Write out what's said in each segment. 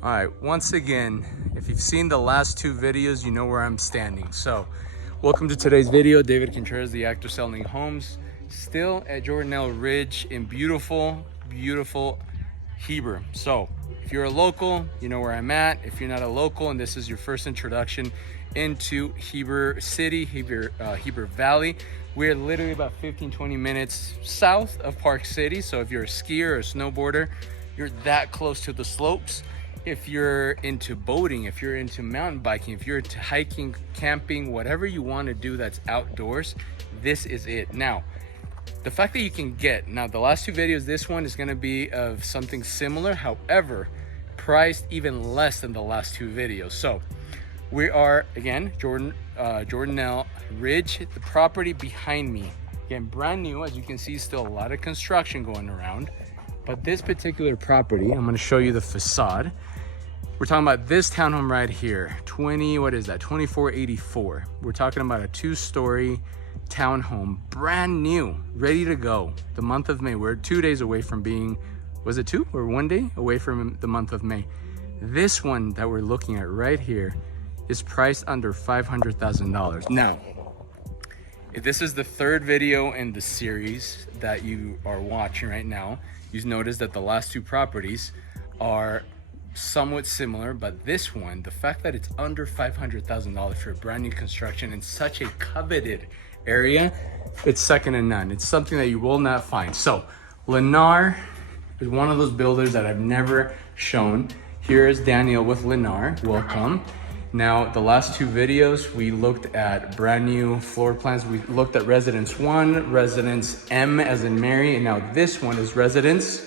All right, once again, if you've seen the last two videos, you know where I'm standing. So welcome to today's video. David Contreras, the actor selling homes, still at Jordanelle Ridge in beautiful Heber. So if you're a local, you know where I'm at. If you're not a local and this is your first introduction into Heber City, Heber Valley, we're literally about 15-20 minutes south of Park City. So if you're a skier or a snowboarder, you're that close to the slopes. If you're into boating, if you're into mountain biking, if you're into hiking, camping, whatever you want to do that's outdoors, this is it. Now, the fact that you can the last two videos, this one is going to be of something similar, however, priced even less than the last two videos. So we are, again, Jordanelle Ridge, the property behind me. Again, brand new, as you can see, still a lot of construction going around. But this particular property, I'm going to show you the facade. We're talking about this townhome right here, 2484. We're talking about a 2-story townhome, brand new, ready to go. The month of May, we're 2 days away from being, was it 2 or 1 day away from the month of May? This one that we're looking at right here is priced under $500,000. Now, if this is the third video in the series that you are watching right now, you notice that the last two properties are somewhat similar, but this one, the fact that it's under $500,000 for a brand new construction in such a coveted area, it's second to none. It's something that you will not find. So Lennar is one of those builders that I've never shown. Here is Daniel with Lennar. Welcome. Now, the last two videos, we looked at brand new floor plans. We looked at residence 1, residence M as in Mary, and now this one is residence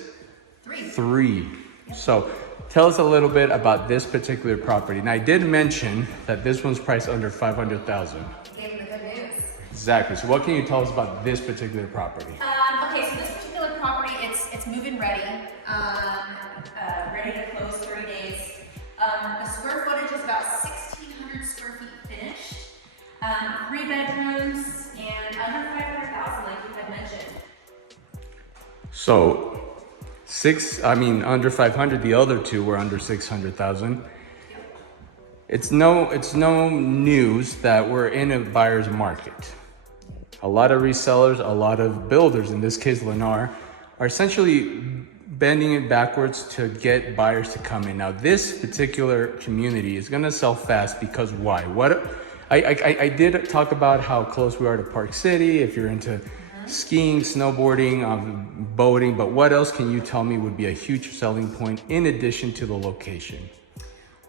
3. So tell us a little bit about this particular property. Now, I did mention that this one's priced under $500,000. Gave them the good news. Exactly. So what can you tell us about this particular property? Okay, so this particular property, it's move-in ready. Ready to close 30 days. The square footage is about 1,600 square feet finished. 3 bedrooms and under 500,000, like you had mentioned. So under 500, the other two were under 600,000. Yep. It's no news that we're in a buyer's market. A lot of resellers, a lot of builders, in this case Lennar, are essentially bending it backwards to get buyers to come in. Now, this particular community is gonna sell fast because why? I did talk about how close we are to Park City, if you're into skiing, snowboarding, boating, but what else can you tell me would be a huge selling point in addition to the location?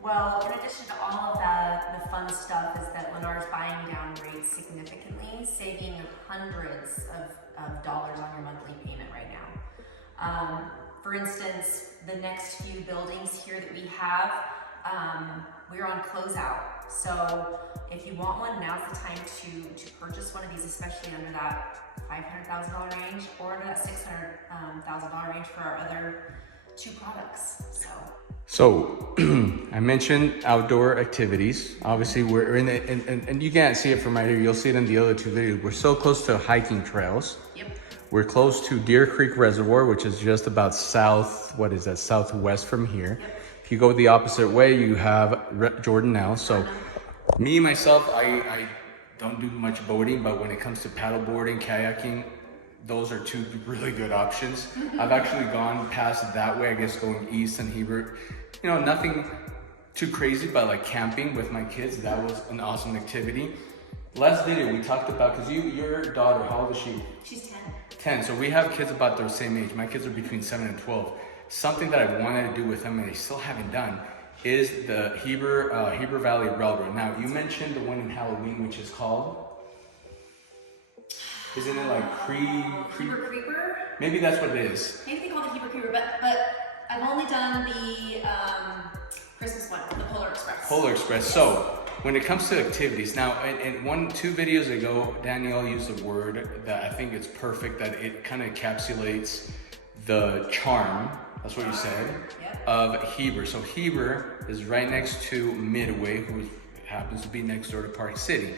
Well, in addition to all of the fun stuff is that Lennar is buying down rates significantly, saving hundreds of dollars on your monthly payment right now. For instance, the next few buildings here that we have, we're on closeout. So if you want one, now's the time to purchase one of these, especially under that $500,000 range or under that $600,000 range for our other 2 products. So I mentioned outdoor activities. Obviously, we're in it, and you can't see it from right here. You'll see it in the other 2 videos. We're so close to hiking trails. Yep. We're close to Deer Creek Reservoir, which is just about southwest from here. Yep. If you go the opposite way, you have Jordanelle. So me, myself, I don't do much boating, but when it comes to paddleboarding, kayaking, those are 2 really good options. I've actually gone past that way, I guess going east and Heber. You know, nothing too crazy, but like camping with my kids, that was an awesome activity. Last video we talked about, because your daughter, how old is she? She's 10. 10, so we have kids about their same age. My kids are between 7 and 12. Something that I wanted to do with them and I still haven't done is the Heber Valley Railroad. Now, you mentioned the one in Halloween, which is called? Isn't it like Heber Creeper? Maybe that's what it is. Maybe they call it Heber Creeper, but I've only done the Christmas one, the Polar Express. Polar Express. So when it comes to activities, now, and 2 videos ago, Danielle used a word that I think it's perfect, that it kind of encapsulates the charm, that's what you said, Yep. of Heber. So Heber is right next to Midway, who happens to be next door to Park City.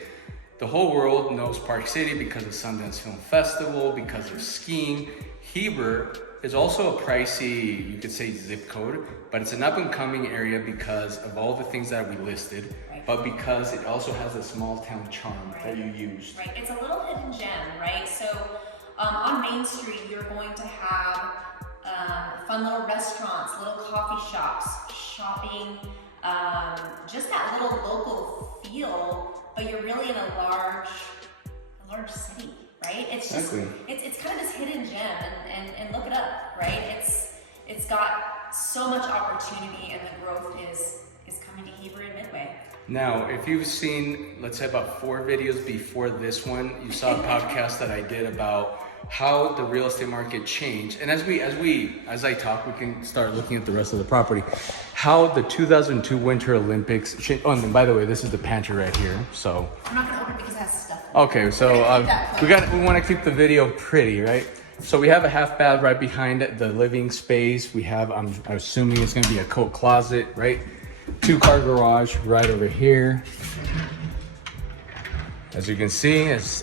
The whole world knows Park City because of Sundance Film Festival, because of skiing. Heber is also a pricey, you could say, zip code, but it's an up and coming area because of all the things that we listed, but because it also has a small town charm that you used. Right, it's a little hidden gem, right? So on Main Street, you're going to have fun little restaurants, little coffee shops, shopping, just that little local feel, but you're really in a large city, right? It's just, it's kind of this hidden gem, and look it up, right? It's got so much opportunity, and the growth is coming to Heber and Midway. Now, if you've seen, let's say about 4 videos before this one, you saw a podcast that I did about how the real estate market changed. And as I talk, we can start looking at the rest of the property. How the 2002 Winter Olympics changed. Oh, and by the way, this is the pantry right here. So I'm not gonna open it because it has stuff. Okay, so we want to keep the video pretty, right? So we have a half bath right behind the living space. We have, I'm assuming it's gonna be a coat closet, right? 2-car garage right over here. As you can see, as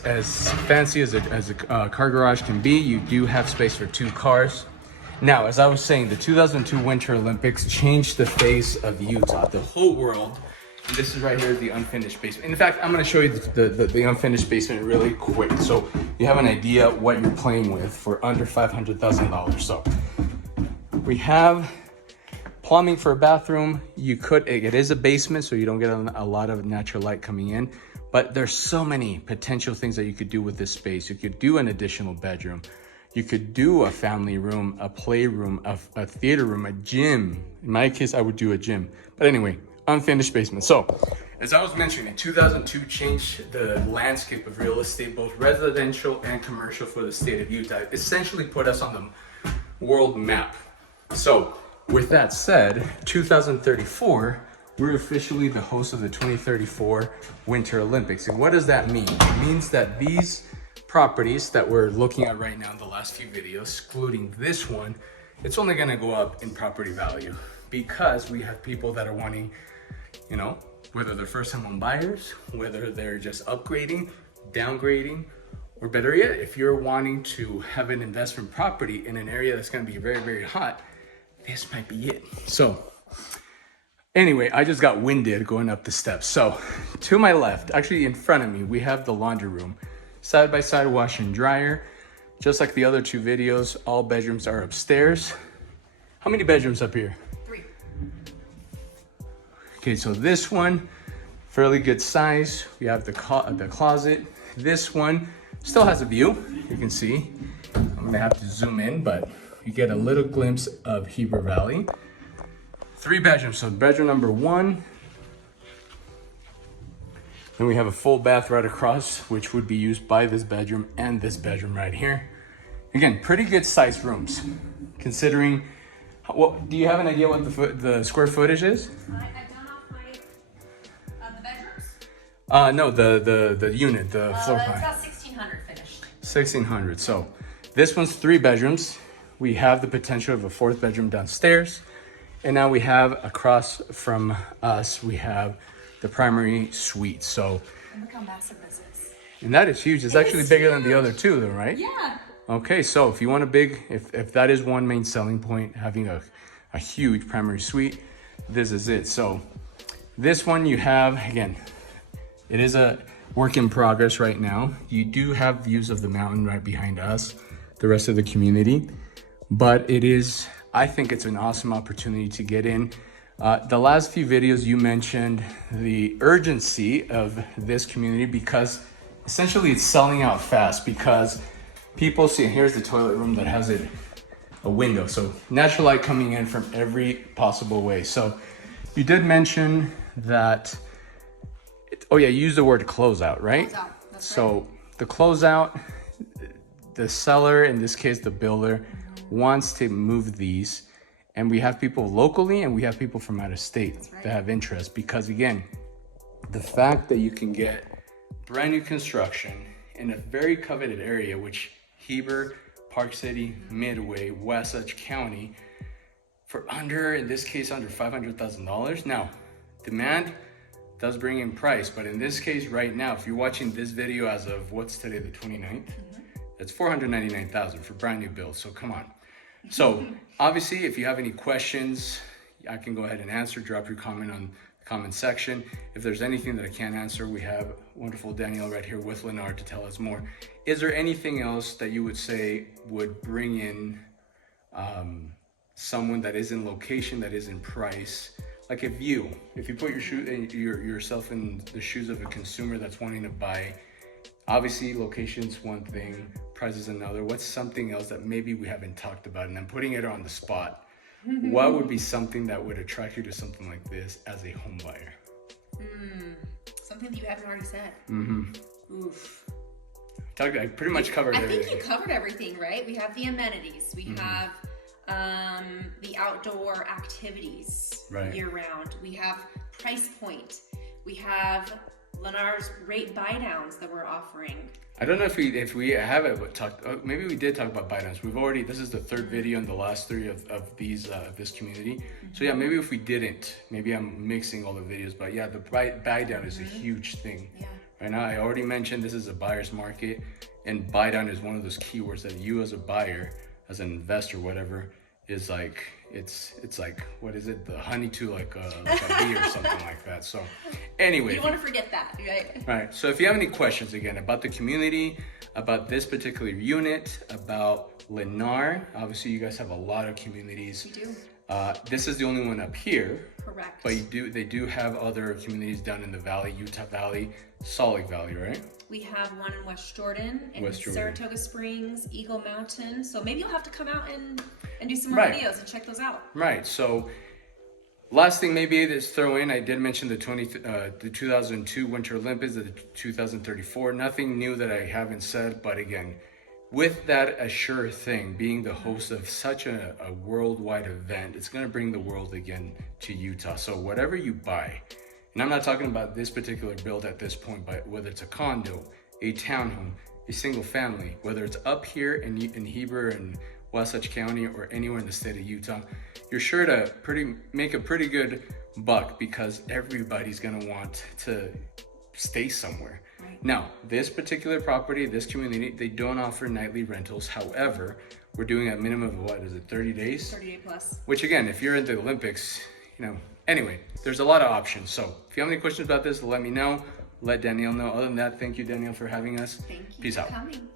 fancy as a car garage can be, you do have space for 2 cars. Now, as I was saying, the 2002 Winter Olympics changed the face of Utah, the whole world. And this is right here, the unfinished basement. In fact, I'm gonna show you the unfinished basement really quick, so you have an idea what you're playing with for under $500,000. So we have plumbing for a bathroom. It is a basement, so you don't get a lot of natural light coming in, but there's so many potential things that you could do with this space. You could do an additional bedroom. You could do a family room, a playroom, a theater room, a gym. In my case, I would do a gym. But anyway, unfinished basement. So, as I was mentioning, 2002 changed the landscape of real estate, both residential and commercial, for the state of Utah. It essentially put us on the world map. So, with that said, 2034, we're officially the host of the 2034 Winter Olympics. And what does that mean? It means that these properties that we're looking at right now in the last few videos, excluding this one, it's only gonna go up in property value because we have people that are wanting, you know, whether they're first-time home buyers, whether they're just upgrading, downgrading, or better yet, if you're wanting to have an investment property in an area that's gonna be very, very hot, this might be it. So anyway, I just got winded going up the steps. So to my left, actually in front of me, we have the laundry room. Side-by-side washer and dryer. Just like the other 2 videos, all bedrooms are upstairs. How many bedrooms up here? 3. Okay, so this one, fairly good size. We have the closet. This one still has a view, you can see. I'm gonna have to zoom in, but you get a little glimpse of Heber Valley. 3 bedrooms, so bedroom number 1. Then we have a full bath right across, which would be used by this bedroom and this bedroom right here. Again, pretty good sized rooms, considering. What do you have an idea what the square footage is? I don't know the bedrooms. No, the unit, the floor plan. It's about 1,600 finished. 1,600. So this one's 3 bedrooms. We have the potential of a 4th bedroom downstairs, and now we have across from us we have the primary suite. So And look how massive this is. And that is huge. It's actually bigger than the other 2 though, right? Yeah. Okay, so if you want a big, if that is one main selling point, having a huge primary suite, this is it. So this one you have, again, it is a work in progress right now. You do have views of the mountain right behind us, the rest of the community, but it is, I think it's an awesome opportunity to get in. The last few videos you mentioned the urgency of this community because essentially it's selling out fast because people see, here's the toilet room that has a window. So natural light coming in from every possible way. So you did mention that, you used the word closeout, right? Closeout, that's so right. The closeout, the seller, in this case, the builder, wants to move these. And we have people locally and we have people from out of state that have interest because again, the fact that you can get brand new construction in a very coveted area, which Heber, Park City, Midway, Wasatch County, for under, in this case, under $500,000. Now, demand does bring in price, but in this case right now, if you're watching this video as of what's today, the 29th, that's $499,000 for brand new builds. So come on. So obviously, if you have any questions, I can go ahead and answer. Drop your comment on the comment section. If there's anything that I can't answer, we have wonderful Danielle right here with Lennar to tell us more. Is there anything else that you would say would bring in someone that is in location, that is in price? Like if you put yourself in the shoes of a consumer that's wanting to buy, obviously location's one thing, price is another. What's something else that maybe we haven't talked about? And I'm putting it on the spot. What would be something that would attract you to something like this as a home buyer? Something that you haven't already said. Oof. I pretty much covered everything. I think you covered everything, right? We have the amenities. We have the outdoor activities year round. We have price point. We have Lennar's rate buy downs that we're offering. I don't know if we haven't talked. Maybe we did talk about buy downs. This is the third video in the last three of this community. So yeah, maybe if we didn't, maybe I'm mixing all the videos. But yeah, the buy down is a huge thing. Yeah. Right now, I already mentioned this is a buyer's market, and buy down is one of those keywords that you as a buyer, as an investor, whatever, is like, it's like, what is it? The honey to like a bee or something like that. So anyway. You don't want to forget that, right? Right. So if you have any questions, again, about the community, about this particular unit, about Lennar, obviously you guys have a lot of communities. We do. This is the only one up here. Correct. But they do have other communities down in the valley, Utah Valley, Salt Lake Valley, right? We have one in West Jordan, and Saratoga Springs, Eagle Mountain. So maybe you'll have to come out and do some more videos and check those out. Right. So last thing maybe to throw in, I did mention the 2002 Winter Olympics, the 2034. Nothing new that I haven't said, but again, with that a sure thing, being the host of such a worldwide event, it's going to bring the world again to Utah. So whatever you buy, and I'm not talking about this particular build at this point, but whether it's a condo, a townhome, a single family, whether it's up here in Heber and Wasatch County or anywhere in the state of Utah, you're sure to make a pretty good buck, because everybody's going to want to stay somewhere. Now, this particular property, this community, they don't offer nightly rentals. However, we're doing a minimum of, what is it, 30 days? 30 day plus. Which again, if you're in the Olympics, anyway, there's a lot of options. So if you have any questions about this, let me know. Let Danielle know. Other than that, thank you, Danielle, for having us. Thank you Peace for out. coming.